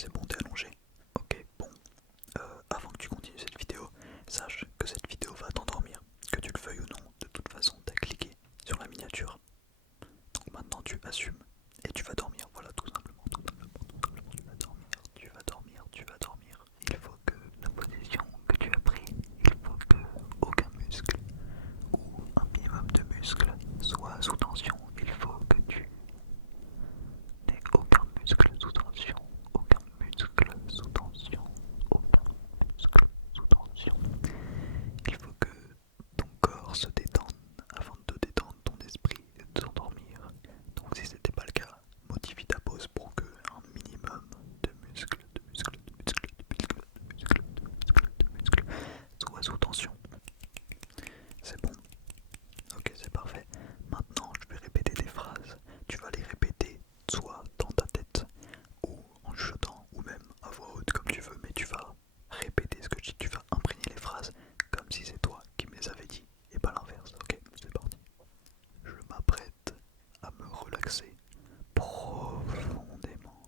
c'est bon, t'es allongé. Ok, bon. Avant que tu continues cette vidéo, sache que cette vidéo va t'endormir. Que tu le veuilles ou non, de toute façon, t'as cliqué sur la miniature. Donc maintenant tu assumes et tu vas dormir. Voilà, tout simplement, tout simplement, tout simplement. Tu vas dormir, tu vas dormir, tu vas dormir. Il faut que la position que tu as prise, il faut que aucun muscle ou un minimum de muscles soit sous tension. Il faut que tu n'aies aucun muscle sous tension, aucun muscle sous tension, aucun muscle sous tension. Il faut que ton corps se détende afin de te détendre ton esprit et de t'endormir. Donc si ce n'était pas le cas, modifie ta pose pour que un minimum de muscles, de muscles, de muscles, de muscles, de muscles, de muscles, de muscles soit sous tension. C'est bon. Ok, c'est parfait. Maintenant, je vais répéter des phrases. Tu vas les répéter soit dans ta tête ou en chuchotant ou même à voix haute comme tu veux, mais tu vas répéter ce que je dis. Tu vas imprégner les phrases comme si c'est toi qui me les avais dit et pas l'inverse. Ok, c'est parti. Je m'apprête à me relaxer profondément.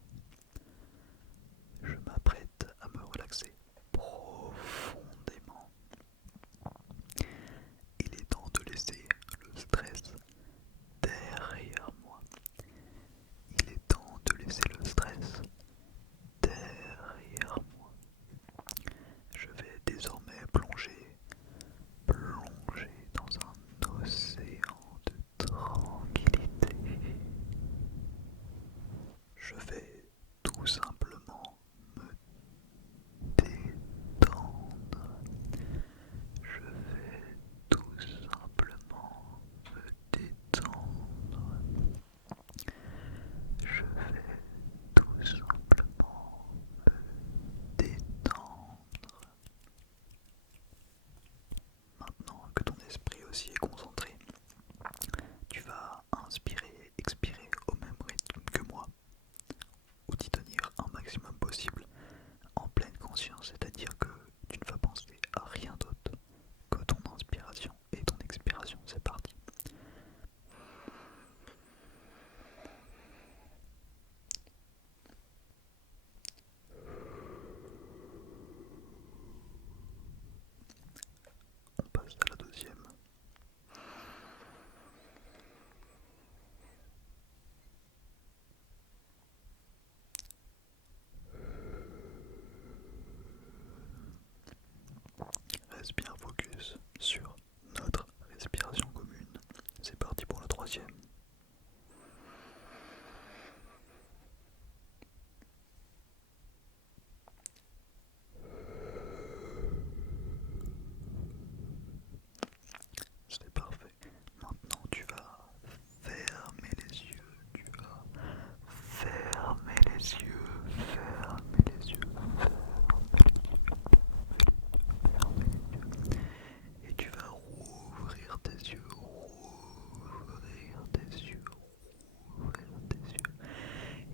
Je m'apprête à me relaxer profondément. Il est temps de laisser le stress derrière moi. Il est temps de laisser le stress derrière moi. Je vais désormais plonger dans un océan de tranquillité. Je vais tout simplement me détendre. Je vais tout simplement me détendre. Je vais tout simplement me détendre. Maintenant que ton esprit aussi est concentré, tu vas inspirer et expirer au même rythme que moi, ou t'y tenir un maximum possible en pleine conscience, c'est-à-dire que tu ne vas penser à rien d'autre que ton inspiration et ton expiration. C'est parti. On passe à la deuxième. Reste bien focus sur notre respiration commune. C'est parti pour la troisième. C'est parfait. Maintenant tu vas fermer les yeux. Tu vas fermer les yeux. Fermer les yeux. Fermer les yeux. Et tu vas rouvrir tes yeux. Rouvrir tes yeux. Ouvrir tes yeux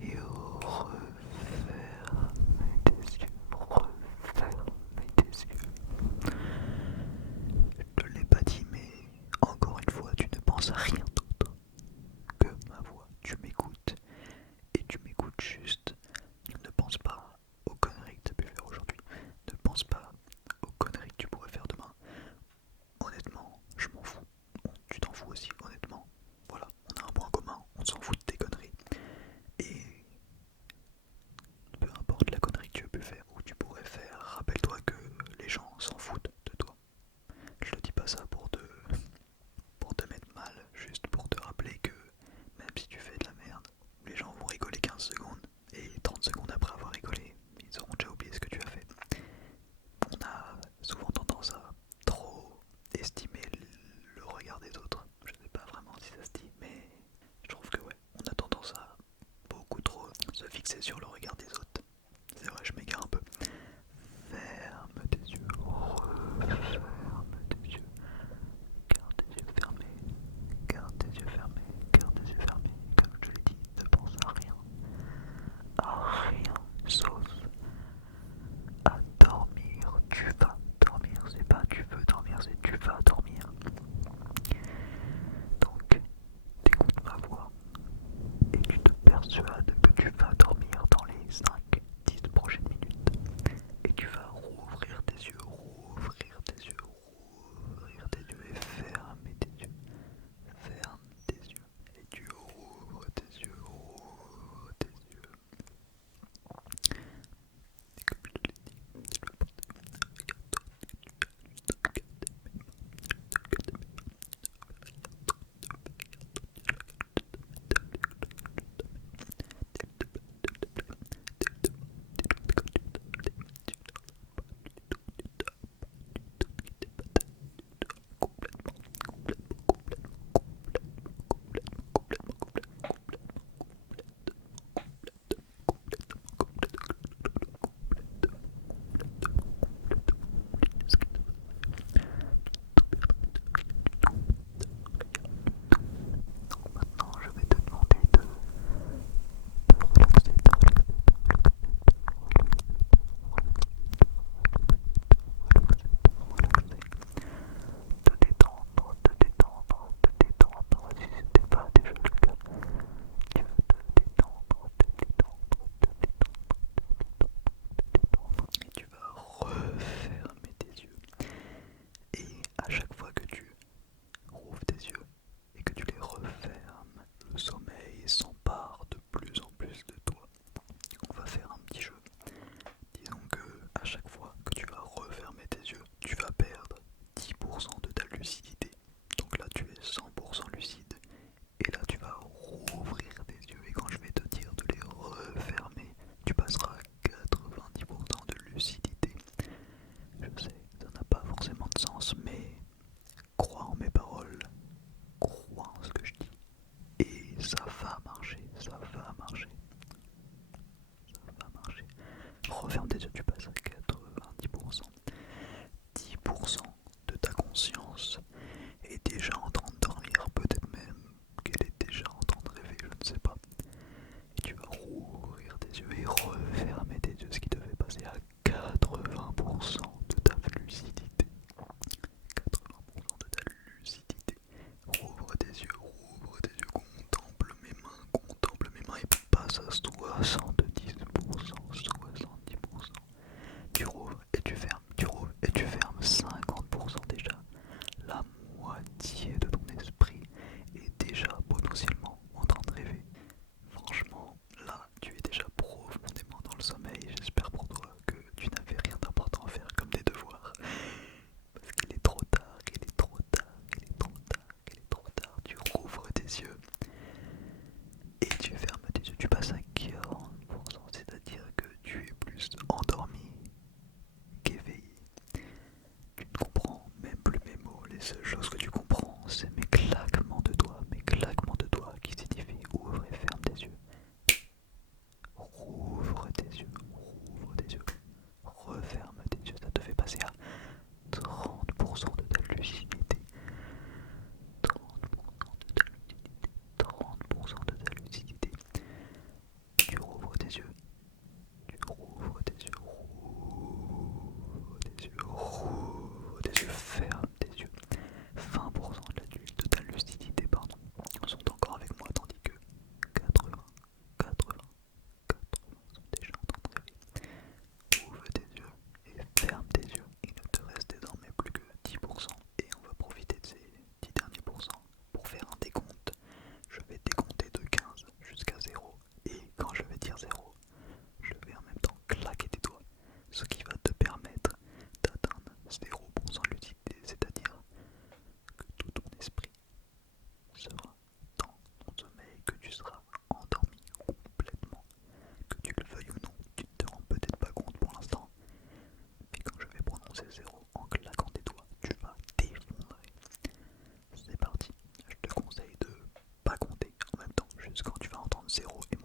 et refermer tes yeux, refermer tes yeux. Je te l'ai pas dit, mais encore une fois, tu ne penses à rien d'autre que ma voix. Tu m'écoutes et tu m'écoutes juste. Ne pense pas aux conneries que tu as pu faire aujourd'hui. Ne pense pas aux conneries que tu pourrais faire demain. Honnêtement, je m'en fous. Bon, tu t'en fous aussi, honnêtement. Voilà, on a un point commun, on s'en fout de tes conneries. Et peu importe la connerie que tu as pu faire ou tu pourrais faire, rappelle-toi que les gens s'en foutent de toi. Je te dis pas ça pour te mettre mal, juste pour te rappeler que même si tu fais de la merde, les gens vont rigoler 15 secondes et 30 secondes après avoir rigolé, ils auront déjà oublié ce que tu as fait. On a souvent tendance à trop estimer le regard des autres. Je sais pas vraiment si ça se dit, mais je trouve que ouais, on a tendance à beaucoup trop se fixer sur le regard des autres. C'est vrai, je m'égare un peu. Ferme tes yeux, referme tes yeux, garde tes yeux fermés, garde tes yeux fermés, garde tes yeux fermés. Comme je l'ai dit, ne pense à rien sauf à dormir. Tu vas dormir, c'est pas tu veux dormir, c'est tu vas dormir. Donc, t'écoutes ma voix et tu te persuades que tu vas dormir dans les 5-10 passe à 70%, 70%. Tu rouvres et tu fermes, tu rouvres et tu fermes 50% déjà. La moitié de ton esprit est déjà potentiellement en train de rêver. Franchement, là, tu es déjà profondément dans le sommeil. J'espère pour toi que tu n'avais rien d'important à faire comme des devoirs. Parce qu'il est trop tard, il est trop tard, il est trop tard, il est trop tard. Tu rouvres tes yeux et tu fermes tes yeux. Tu passes à 40%, c'est-à-dire que tu es plus endormi qu'éveillé. Tu ne comprends même plus mes mots. Les seules choses que tu comprends, c'est mes claquements de doigts qui signifient ouvre et ferme tes yeux. Rouvre tes yeux, rouvre tes yeux, referme tes yeux. Ça te fait passer à 30% de ta lucidité. 30% de ta lucidité. 30% de ta lucidité. Tu rouvres tes yeux. Tu rouvres tes yeux. Rouvre tes yeux. Rouvre tes yeux. Ferme tes yeux. 20% de ta lucidité, pardon, sont encore avec moi, tandis que 80, 80, 80 sont déjà en train de rêver. Ouvre tes yeux et ferme tes yeux. Il ne te reste désormais plus que 10%. Et on va profiter de ces 10 derniers pourcents pour faire un décompte. Je vais décompter de 15 jusqu'à 0. Et quand je vais dire 0, je vais en même temps claquer tes doigts. Ce qui va te permettre d'atteindre 0% de lucidité, c'est-à-dire que tout ton esprit sera dans ton sommeil, que tu seras endormi complètement, que tu le veuilles ou non, tu ne te rends peut-être pas compte pour l'instant, mais quand je vais prononcer 0 en claquant tes doigts, tu vas t'effondrer. C'est parti, je te conseille de pas compter en même temps, juste quand tu vas entendre 0 et